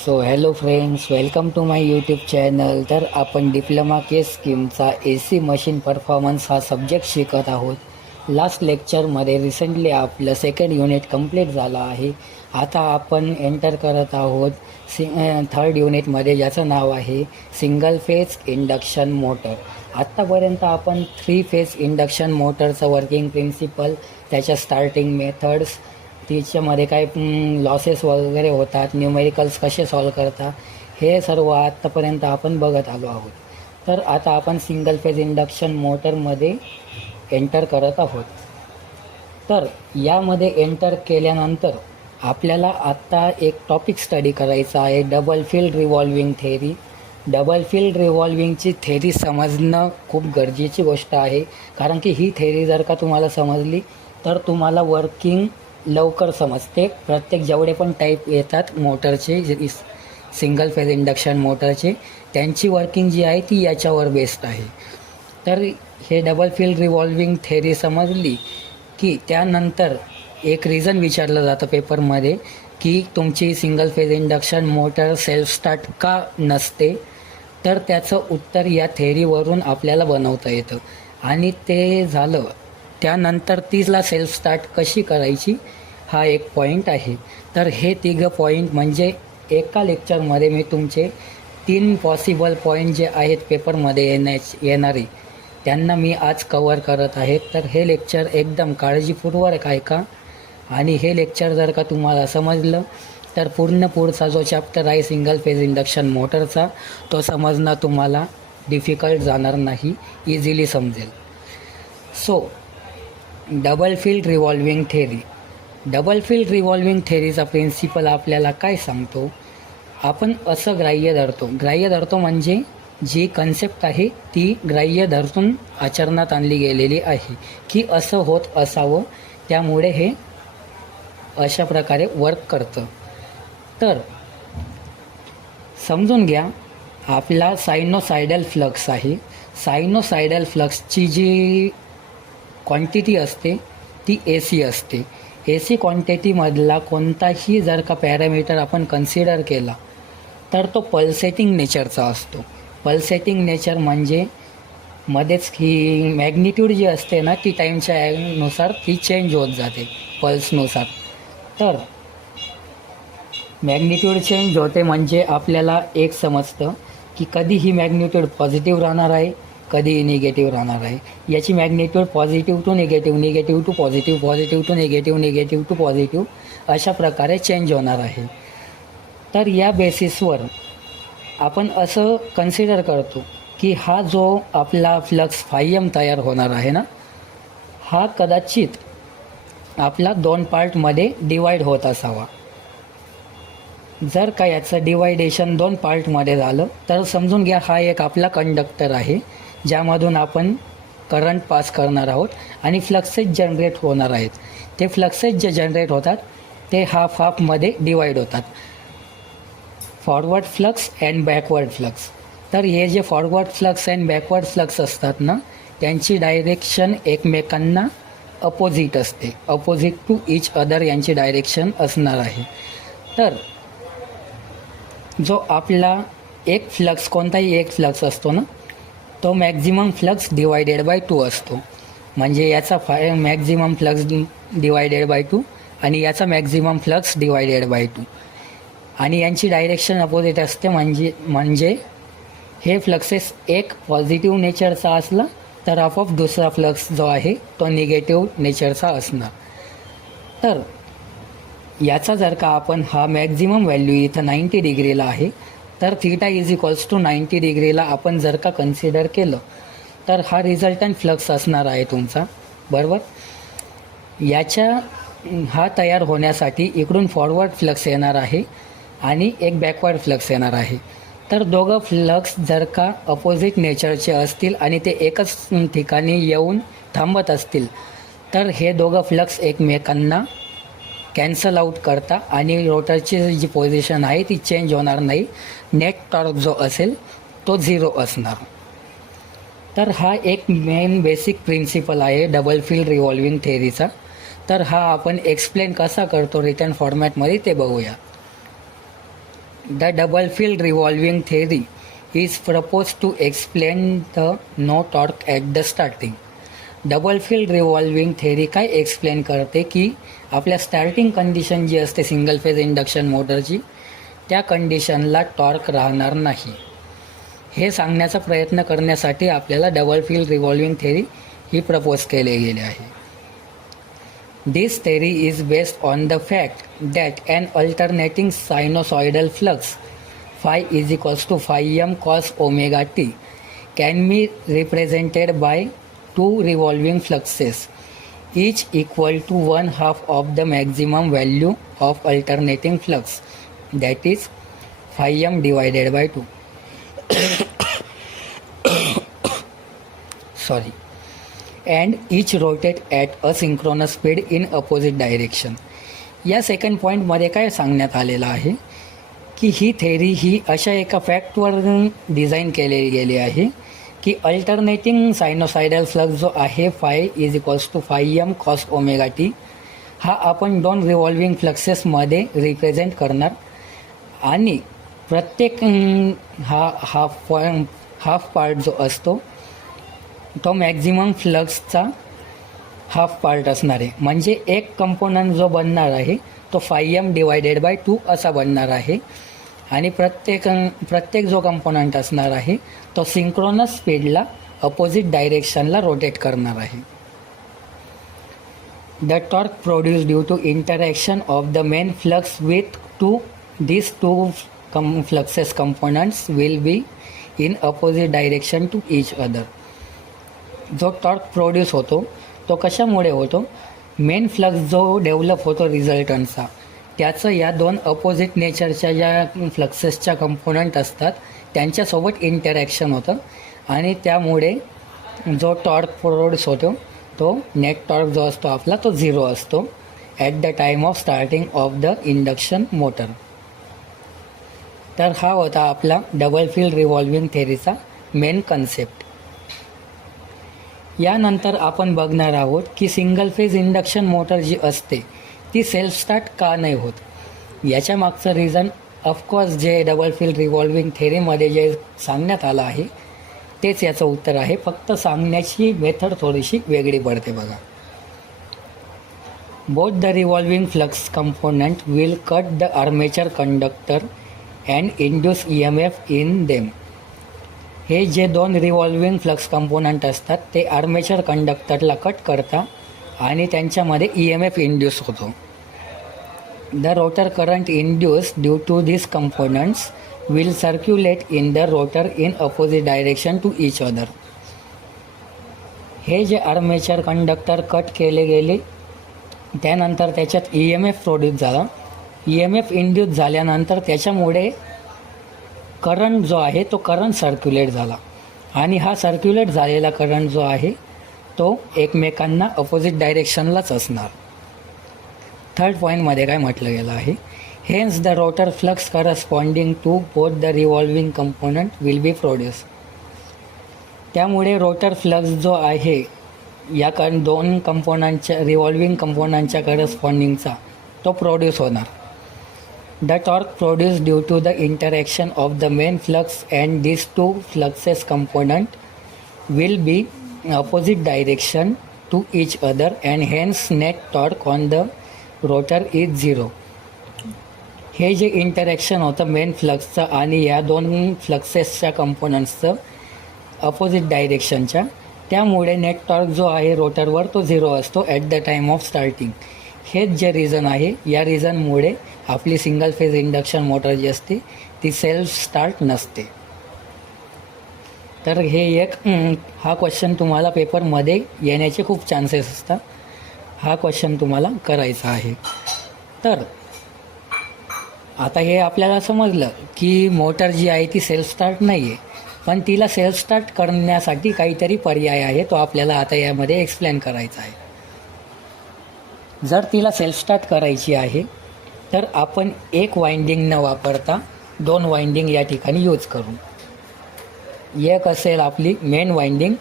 Hello friends, welcome to my YouTube channel. तर आपण diploma केस स्कीमचा AC मशीन परफॉर्मन्स हा सब्जेक्ट शिकत आहोत. लास्ट लेक्चरमध्ये रिसेंटली आपलं सेकंड युनिट कंप्लीट झालं आहे. आता आपण एंटर करत आहोत थर्ड युनिटमध्ये, ज्याचं नाव आहे सिंगल फेज इंडक्शन मोटर. आत्तापर्यंत आपण 3 फेज इंडक्शन मोटरचं वर्किंग प्रिन्सिपल, त्याच्या स्टार्टिंग मेथड्स, तिच्यामध्ये काय लॉसेस वगैरे होतात, न्यूमेरिकल्स कसे सॉल्व करतात, हे सर्व आत्तापर्यंत आपण बघत आलो आहोत. तर आता आपण सिंगल फेज इंडक्शन मोटरमध्ये एंटर करत आहोत. तर यामध्ये एंटर केल्यानंतर आपल्याला आत्ता एक टॉपिक स्टडी करायचा आहे, double field revolving theory. Double field रिव्हॉल्विंगची थेरी समजणं खूप गरजेची गोष्ट आहे, कारण की ही थेरी जर का तुम्हाला समजली तर तुम्हाला वर्किंग लवकर समजते. प्रत्येक जेवढे पण टाईप येतात मोटरचे, सिंगल फेज इंडक्शन मोटरचे, त्यांची वर्किंग जी आहे ती याच्यावर बेस्ड आहे. तर हे डबल फील्ड रिव्हॉल्विंग थेरी समजली की त्यानंतर एक रिझन विचारलं जातं पेपरमध्ये की तुमची single phase induction motor self start का नसते. तर त्याचं उत्तर या थेरीवरून आपल्याला बनवता येतं. आणि ते झालं त्यानंतर तिला सेल्फ स्टार्ट कशी करायची हा एक पॉईंट आहे. तर हे तिघं पॉईंट म्हणजे एका लेक्चरमध्ये मी तुमचे 3 पॉसिबल पॉईंट जे आहेत पेपरमध्ये येणारे, त्यांना मी आज कवर करत आहे. तर हे लेक्चर एकदम काळजीपूर्वक ऐका, आणि हे लेक्चर जर का तुम्हाला समजलं तर पुढचा जो चॅप्टर आहे सिंगल फेज इंडक्शन मोटरचा, तो समजणं तुम्हाला डिफिकल्ट जाणार नाही, इझिली समजेल. So double field revolving theory. Double field revolving थेरीचा प्रिन्सिपल आपल्याला काय सांगतो, आपण असं ग्राह्य धरतो म्हणजे जी कन्सेप्ट आहे ती ग्राह्य धरून आचरणात आणली गेलेली आहे की असं होत असावं, त्यामुळे हे अशा प्रकारे वर्क करतं. तर समजून घ्या, आपला सायनोसायडल फ्लक्स आहे. सायनोसायडल फ्लक्सची जी क्वांटिटी असते ती AC असते. AC क्वांटिटीमधला कोणताही जर का पॅरामीटर आपण कन्सिडर केला तर तो पल्सेटिंग नेचरचा असतो. पल्सेटिंग नेचर म्हणजे मध्येच ही मॅग्निट्यूड जी असते ना, ती टाईमच्या नुसार ती चेंज होत जाते पल्सनुसार. तर मॅग्निट्यूड चेंज होते म्हणजे आपल्याला एक समजतं की कधी ही मॅग्निट्यूड पॉझिटिव्ह राहणार आहे, कधी निगेटिव्ह राहणार आहे. याची magnitude positive to negative, negative to positive, positive to negative, negative to positive अशा प्रकारे चेंज होणार आहे. तर या बेसिसवर आपण असं कन्सिडर करतो की हा जो आपला फ्लक्स फायम तयार होणार आहे ना, हा कदाचित आपला 2 पार्टमध्ये डिवाईड होत असावा. जर का याचं डिवायडेशन 2 पार्टमध्ये झालं तर समजून घ्या हा एक आपला कंडक्टर आहे, ज्यामधून आपण करंट पास करणार आहोत आणि फ्लक्सेस जनरेट होणार आहेत. ते फ्लक्सेस जे जनरेट होतात ते हाफमध्ये डिवाईड होतात, forward flux and backward flux. तर हे जे forward flux and backward flux असतात ना, त्यांची डायरेक्शन एकमेकांना अपोजिट असते, अपोजिट टू इच अदर यांची डायरेक्शन असणार आहे. तर जो आपला एक फ्लक्स, कोणताही एक फ्लक्स असतो ना, तो मॅक्झिमम फ्लक्स डिवायडेड बाय 2 असतो. म्हणजे याचा मॅक्झिमम फ्लक्स डिवायडेड बाय 2 आणि याचा मॅक्झिमम फ्लक्स डिवायडेड बाय 2, आणि यांची डायरेक्शन अपोजिट असते. म्हणजे हे फ्लक्सेस एक पॉझिटिव्ह नेचरचा असला तर आपोआप दुसरा फ्लक्स जो आहे तो निगेटिव्ह नेचरचा असणार. तर याचा जर का आपण हा मॅक्झिमम व्हॅल्यू इथं 90 डिग्रीला आहे, तर θ = 90 डिग्रीला आपण जर का कन्सिडर केलं तर हा रिझल्टंट फ्लक्स असणार आहे तुमचा, बरोबर. हा तयार होण्यासाठी इकडून फॉरवर्ड फ्लक्स येणार आहे आणि एक बॅकवर्ड फ्लक्स येणार आहे. तर दोघं फ्लक्स जर का अपोजिट नेचरचे असतील आणि ते एकच ठिकाणी येऊन थांबत असतील तर हे दोघं फ्लक्स एकमेकांना कॅन्सल आउट करता आणि रोटरची जी पोझिशन आहे ती चेंज होणार नाही. नेट टॉर्क जो असेल तो 0 असणार. तर हा एक मेन बेसिक प्रिन्सिपल आहे डबल फील्ड रिव्हॉल्विंग थेरीचा. तर हा आपण एक्सप्लेन कसा करतो रिटर्न फॉर्मॅटमध्ये ते बघूया. The double field revolving theory is proposed to explain the no torque at the starting. Double field revolving theory काय एक्सप्लेन करते की आपल्या स्टार्टिंग कंडिशन जी असते सिंगल फेज इंडक्शन मोटरची त्या कंडिशनला टॉर्क राहणार नाही. हे सांगण्याचा प्रयत्न करण्यासाठी आपल्याला डबल फील्ड रिव्हॉल्विंग थेअरी ही प्रपोज केले गेले आहे. This theory is based on the fact that an alternating sinusoidal flux phi is equals to phi m cos omega t can be represented by two revolving fluxes, each equal to 1/2 of the maximum value of alternating flux, that is phi m divided by 2. Sorry. And each rotate at a synchronous speed in opposite direction. या second पॉईंटमध्ये काय सांगण्यात आलेलं आहे की ही theory ही अशा एका फॅक्टवर design केली गेली आहे की अल्टरनेटिंग सायनोसायडल फ्लक्स जो आहे phi is equals to phi m cos omega t हा आपण दोन रिव्हॉल्विंग फ्लक्सेसमध्ये रिप्रेझेंट करणार आणि प्रत्येक हाफ पार्ट जो असतो तो मॅक्झिमम फ्लक्सचा हाफ पार्ट असणार आहे. म्हणजे एक कंपोनंट जो बनणार आहे तो फाय एम डिवायडेड बाय 2 असा बनणार आहे आणि प्रत्येक जो कंपोनंट असणार आहे तो सिंक्रोनस स्पीडला अपोजिट डायरेक्शनला रोटेट करणार आहे. The torque produce due to interaction of the main flux with these two fluxes components will be in opposite direction to each other. जो टॉर्क प्रोड्यूस होतो तो कशामुळे होतो, मेन फ्लक्स जो डेव्हलप होतो रिझल्टंटचा त्याचं या दोन अपोजिट नेचरच्या ज्या फ्लक्सेसच्या कंपोनंट असतात त्यांच्यासोबत इंटरॅक्शन होतं आणि त्यामुळे जो टॉर्क प्रोड्यूस होतो तो नेट टॉर्क जो असतो आपला तो 0 असतो at the time of starting of the induction motor. तर हा होता आपला डबल फील्ड रिव्हॉल्विंग थेअरीचा मेन कन्सेप्ट. यानंतर आपण बघणार आहोत की सिंगल फेज इंडक्शन मोटर जी असते ती सेल्फ स्टार्ट का नाही होत. याच्या मागचं रिझन ऑफकोर्स जे डबल फील्ड रिव्हॉल्विंग थेअरीमध्ये जे सांगण्यात आलं आहे तेच याचं उत्तर आहे, फक्त सांगण्याची मेथड थोडीशी वेगळी पडते बघा. Both the revolving flux component will cut the armature conductor and induce EMF in them. हे जे दोन रिव्हॉल्विंग फ्लक्स कंपोनंट असतात ते आर्मेचर कंडक्टरला कट करतात आणि त्यांच्यामध्ये EMF इंड्यूस होतो. The rotor current induce due to this components will circulate in the rotor in opposite direction to each other. हे जे आर्मेचर कंडक्टर कट केले गेले त्यानंतर त्याच्यात EMF प्रोड्यूस झाला. EMF इंड्यूस झाल्यानंतर त्याच्यामुळे करंट जो आहे तो करंट सर्क्युलेट झाला आणि हा सर्क्युलेट झालेला करंट जो आहे तो एकमेकांना अपोजिट डायरेक्शनलाच असणार. थर्ड पॉईंटमध्ये काय म्हटलं गेलं आहे, hence the rotor flux corresponding to both the revolving component will be produce. त्यामुळे रोटर फ्लक्स जो आहे या दोन कंपोनंटच्या रिव्हॉल्विंग कंपोनंटच्या करस्पॉन्डिंगचा तो प्रोड्यूस होणार. The torque produced due to the interaction of the main flux and these two fluxes component will be opposite direction to each other and hence net torque on the rotor is 0. हे जे interaction होतं main फ्लक्सचं आणि या दोन फ्लक्सेसच्या कंपोनंट्सचं opposite डायरेक्शनच्या त्यामुळे net torque जो आहे रोटरवर तो 0 असतो at the time of starting. हेच जे रिझन आहे या रिझनमुळे आपली सिंगल फेज इंडक्शन मोटर जी असते ती सेल्फ स्टार्ट नसते. तर हे एक हा क्वेश्चन तुम्हाला पेपरमध्ये येण्याचे खूप चान्सेस असतात. हा क्वेश्चन तुम्हाला करायचा आहे. तर आता हे आपल्याला समजलं की मोटर जी आहे ती सेल्फ स्टार्ट नाही आहे, पण तिला सेल्फ स्टार्ट करण्यासाठी काहीतरी पर्याय आहे, तो आपल्याला आता यामध्ये एक्सप्लेन करायचा आहे. जर तिला सेल्फ स्टार्ट करायची आहे तर आपण एक वाइंडिंग न वापरता 2 वाइंडिंग या ठिकाणी यूज करू. एक असेल आपली मेन वाइंडिंग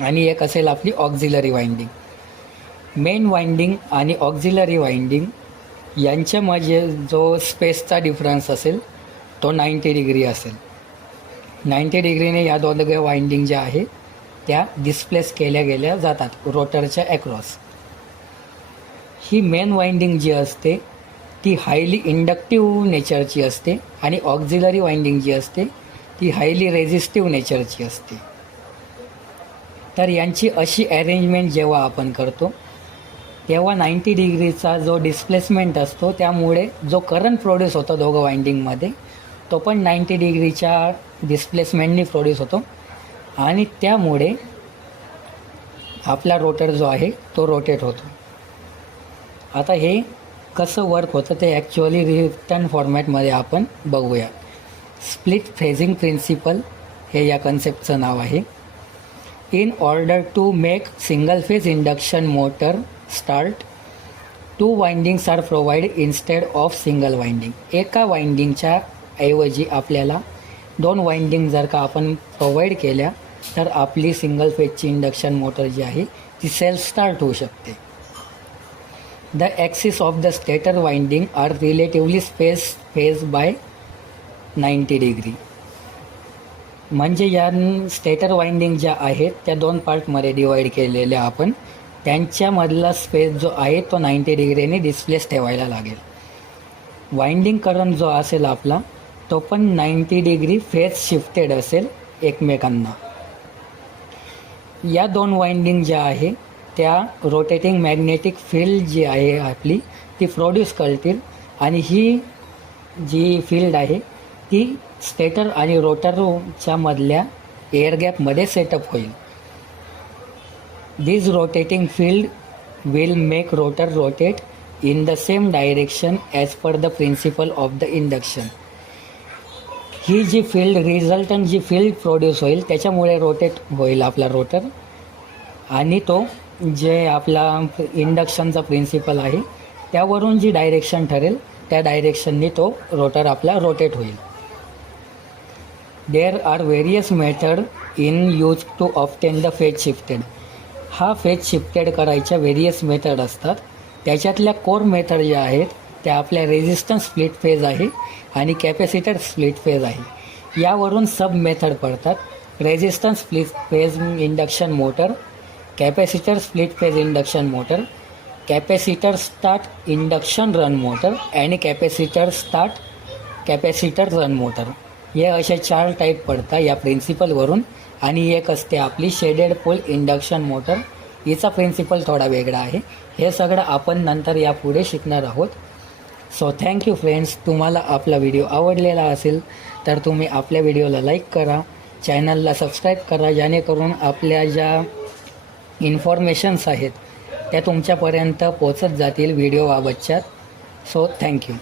आणि एक असेल आपली ऑक्झिलरी वाइंडिंग. मेन वाइंडिंग आणि ऑक्झिलरी वाइंडिंग यांच्यामध्ये जो स्पेसचा डिफरन्स असेल तो 90 डिग्री असेल. 90 डिग्रीने या दोघे वाइंडिंग ज्या आहेत त्या डिस्प्लेस केल्या गेल्या जातात रोटरच्या ॲक्रॉस. ही मेन वाइंडिंग जी असते ती हायली इंडक्टिव्ह नेचरची असते आणि ऑक्झिलरी वाइंडिंग जी असते ती हायली रेझिस्टिव्ह नेचरची असते. तर यांची अशी अरेंजमेंट जेव्हा आपण करतो तेव्हा 90 डिग्रीचा जो डिस्प्लेसमेंट असतो त्यामुळे जो करंट प्रोड्यूस होतो दोघं वाइंडिंगमध्ये तो पण 90 डिग्रीच्या डिस्प्लेसमेंटनी प्रोड्यूस होतो आणि त्यामुळे आपला रोटर जो आहे तो रोटेट होतो. आता हे कसं वर्क होतं ते ॲक्च्युअली रिटर्न फॉर्मॅटमध्ये आपण बघूया. स्प्लिट फेजिंग प्रिन्सिपल हे या कन्सेप्टचं नाव आहे. In order to make single phase induction motor start 2 windings are provide instead of single winding. एका वाइंडिंगच्या ऐवजी आपल्याला 2 वाइंडिंग जर का आपण प्रोव्हाइड केल्या तर आपली सिंगल फेजची इंडक्शन मोटर जी आहे ती सेल्फ स्टार्ट होऊ शकते. The axis of the stator winding are relatively phase by 90 degree. म्हणजे या स्टेटर वाइंडिंग ज्या आहेत त्या 2 पार्टमध्ये डिवाईड केलेल्या आपण त्यांच्यामधला स्पेस जो आहे तो 90 डिग्रीने डिस्प्लेस ठेवायला लागेल. वाइंडिंग करंट जो असेल आपला तो पण 90 डिग्री फेज शिफ्टेड असेल एकमेकांना. या 2 वाइंडिंग ज्या आहे त्या रोटेटिंग मॅग्नेटिक फील्ड जी आहे आपली ती प्रोड्यूस करतील आणि ही जी फील्ड आहे ती स्टेटर आणि रोटरच्या मधल्या एअर गॅपमध्ये सेटअप होईल. This rotating field will make rotor rotate in the same direction as per the principle of the induction. ही जी फील्ड रिझल्टंट जी फील्ड प्रोड्यूस होईल त्याच्यामुळे रोटेट होईल आपला रोटर आणि तो जे आपला इंडक्शनचा प्रिन्सिपल आहे त्यावरून जी डायरेक्शन ठरेल त्या डायरेक्शननी तो रोटर आपला रोटेट होईल. There are various method in use to obtain the phase shifted. हा फेज शिफ्टेड करायच्या व्हेरियस मेथड असतात. त्याच्यातल्या कोर मेथड ज्या आहेत त्या आपल्या रेझिस्टन्स स्प्लिट फेज आहे आणि कॅपॅसिटर स्प्लिट फेज आहे. यावरून सब मेथड पडतात. Resistance split phase induction motor, capacitor split phase induction motor, capacitor start induction run motor आणि capacitor start capacitor run motor. हे असे 4 टाईप पडतात या प्रिन्सिपलवरून. आणि एक असते आपली शेडेड पोल इंडक्शन मोटर. हिचा प्रिन्सिपल थोडा वेगळा आहे. हे सगळं आपण नंतर यापुढे शिकणार आहोत. So thank you friends. तुम्हाला आपला व्हिडिओ आवडलेला असेल तर तुम्ही आपल्या व्हिडिओला लाईक करा, चॅनलला सबस्क्राईब करा जेणेकरून आपल्या ज्या इन्फॉर्मेशन्स आहेत त्या तुमच्यापर्यंत पोचत जातील व्हिडिओबाबतच्या. So thank you.